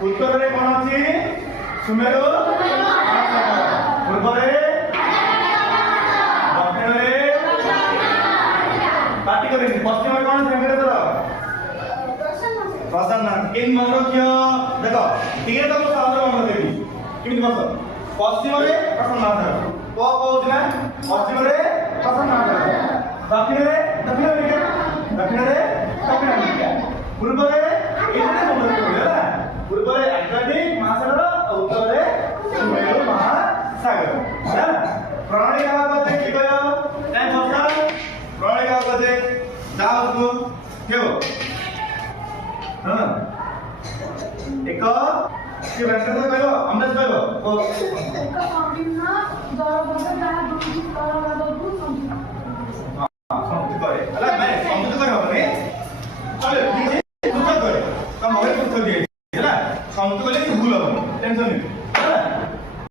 ଉତ୍ତରରେ କ'ଣ ଅଛି? ସୁମେରୁ ପୂର୍ବରେ ଦକ୍ଷିଣରେ ପାଟି କରିନି ପଶ୍ଚିମରେ କ'ଣ ସେମିରର ପ୍ରସନ୍ନ କେମିତି ମନେ ରଖିବ ଦେଖ ଟିକେ ତମ ସହଜ ମନେ ଦେବି କେମିତି ବସ ପଶ୍ଚିମରେ ପ୍ରସନ୍ନ କହୁଛି ନା ପଶ୍ଚିମରେ ପ୍ରସନ୍ନ ଦକ୍ଷିଣରେ ଦକ୍ଷିଣ ଆମେରିକା ପୂର୍ବରେ ଏଇଟା ମନେ ରଖିବ ହେଲା ପୂର୍ବରେ ଆଟଲାଣ୍ଟିକ ମହାସାଗର ଆଉ ଉତ୍ତରରେ ସୁମେରୁ ମହାସାଗର ହେଲା ପ୍ରଣାଳୀ କାହା କଥା କି କହିବ କାଇଁ ବର୍ଷା ପ୍ରଣାଳୀ କାହା କଥା ଯାଅ ତୁମ କେବ ହଁ ଏକ କି ବ୍ୟାଖ୍ୟା କହିବ ଅମରେଶ କହିବ ଏକ ସଂକୀର୍ଣ୍ଣ ଦଳବଦ୍ଧ ଯାହା ଦୁଇଟି ସ୍ଥଳଭାଗକୁ ସଂଯୁକ୍ତ করে আলা মানে সমঝোতা করে হবে চলে ঠিক আছে সুযোগ করে তো মগে সুযোগ দিয়ে ହେଲା সমঝোতা কলে কি ভুল হবে টেনশন নেই